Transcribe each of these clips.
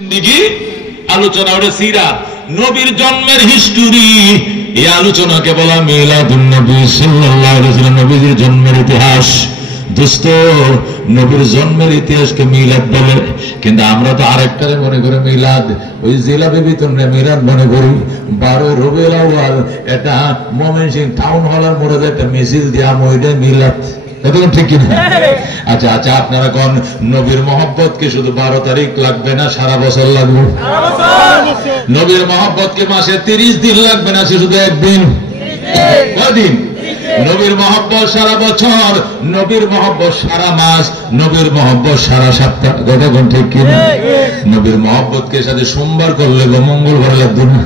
জিন্দেগি আলোচনা ওটা সিরাত নবীর জন্মের হিস্টোরি এই আলোচনাকে বলা মিলাদুন নবী সাল্লাল্লাহু আলাইহি ওয়াসাল্লাম নবীর জন্মের ইতিহাস। দোস্ত নবীর জন্মের ইতিহাসকে মিলাদ বলে, কিন্তু আমরা তো আরেকটারে মনে করে মিলাদ ওই জিলাপি বিতরণে মিলাদ মনে করি। 12 রবিউল আউয়াল এটা ময়মনসিংহ টাউন হলের মোড়ে একটা মিছিল দিয়া ওইটা মিলাদ, ঠিক কিনা? আচ্ছা আচ্ছা, আপনারা কোন নবীর মহব্বত কি শুধু 12 তারিখ লাগবে না সারা বছর লাগবে? নবীর মহব্বত কি মাসে 30 দিন লাগবে না শুধু একদিন? কদিন? নবীর মহব্বত সারা বছর, নবীর মহব্বত সারা মাস, নবীর মহব্বত সারা সপ্তাহ, কথা কোন ঠিক কিনা? নবীর মহব্বতকে সাথে সোমবার করলে বা মঙ্গলবার লাগবে না?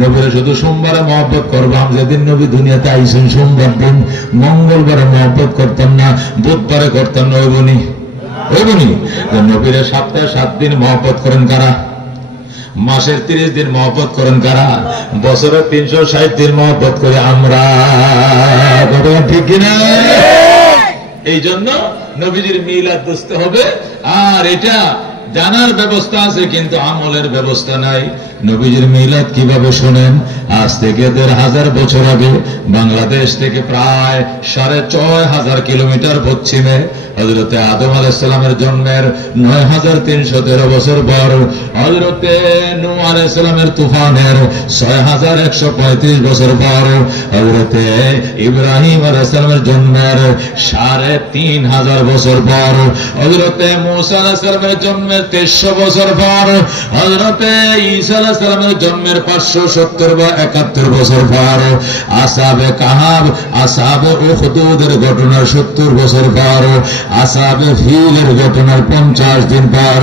নবীর শুধু সোমবারে মহব্বত করবো, আমি যেদিন নবী দুনিয়াতে আইসেন সোমবার দিন, মঙ্গলবারে মহব্বত করতাম না, বুধবারে করতাম না, ওইবনি নবীর সপ্তাহে 7 দিন মহব্বত করেন কারা? মাসের 30 দিন মহব্বত করেন কারা? বছরে 360 দিন মহব্বত করে আমরা, ঠিক কিনা? এই জন্য নবীজির মিলাদ বুঝতে হবে। আর এটা জানার ব্যবস্থা আছে কিন্তু আমলের ব্যবস্থা নাই। নবীজির মিলাদ কিভাবে শোনেন? আজ থেকে 1500 বছর আগে বাংলাদেশ থেকে প্রায় 6500 কিলোমিটার পশ্চিমে হযরতে আদম আলাইহিস সালামের জন্মের 9313 বছর পর, হযরতে নূহ আলাইহিস সালামের তুফানের 6135 বছর পর, হযরতে ইব্রাহিম আলাইহিস সালামের জন্মের 3500 বছর পর, হযরতে মূসা আলাইহিস সালামের জন্মের 2300 বছর পর, হযরতে ঈসা আলাইহিস সালামের জন্মের 570 বা 71 বছর পর, আসহাবে কাহাব আসহাবে উখদুদের ঘটনার 70 বছর পর, আসহাবে ফিলের ঘটনার 50 দিন পর,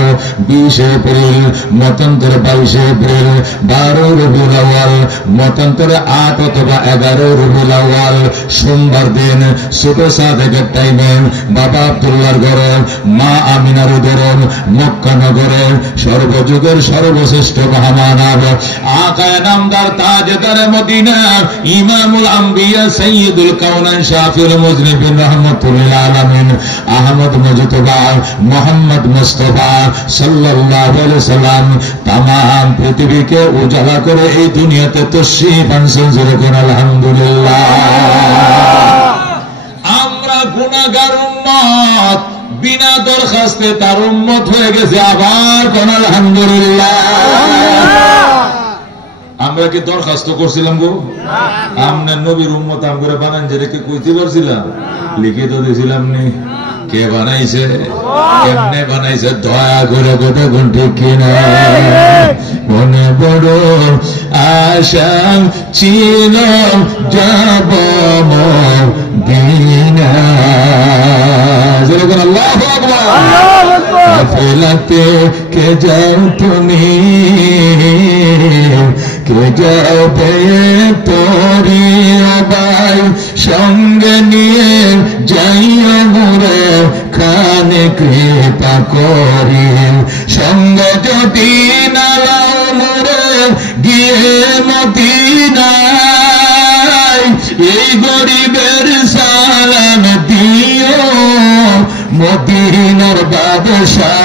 20 এপ্রিল মতান্তরে 22 এপ্রিল 12 রবিউল আউয়াল মতান্তরে 8 অথবা 11 রবিউল আউয়াল সোমবার দিন ছোট সাদেকের টাইমে বাবা আব্দুল্লাহর ঘরে মা আমিনার উদরে মক্কা নগরে সর্বযুগের সর্বশ্রেষ্ঠ মহামানব আকায়ে নামদার তাজদারে মদিনা ইমামুল আম্বিয়া সাইয়্যিদুল কাউনাইন শাফিউল মুজনিবিন রাহমাতুল আলামিন আহমদ মুজতবা মুহাম্মদ মুস্তাফা সাল্লাল্লাহু আলাইহি সাল্লাম तमाम পৃথিবীকে উজালা করে এই দুনিয়াতে তশরীফ আনছেন। যেরকম আলহামদুলিল্লাহ। আমরা গুনাহগার উম্মত, বিনা দরখাস্তে তার উম্মত হয়ে গেছে, আবার কোন আলহামদুলিল্লাহ। আমরা কি দরখাস্ত করছিলাম গো? আমরা নবীর উম্মত আমগরে বানান যে রেখে কইতে পারছিলাম? লিখে তো দিয়েছিলাম নি। কে বানাইছে? কেমনে বানাইছে? দয়া করে গোটা ঘন্টি কিনা মনে বড় আশা ছিল যাব মদিনা। যেরকম আল্লাহু আকবার। কাফেলাতে কে যাও তুমি, কে যাবে তোরি ভাই সঙ্গে নিয়ে যাইও মোরে খানে কৃপা করি, সঙ্গে যদি নালাও মোরে গিয়ে মদিনায়, এই গরিবের সালাম দিও মদিনার বাদশাহ।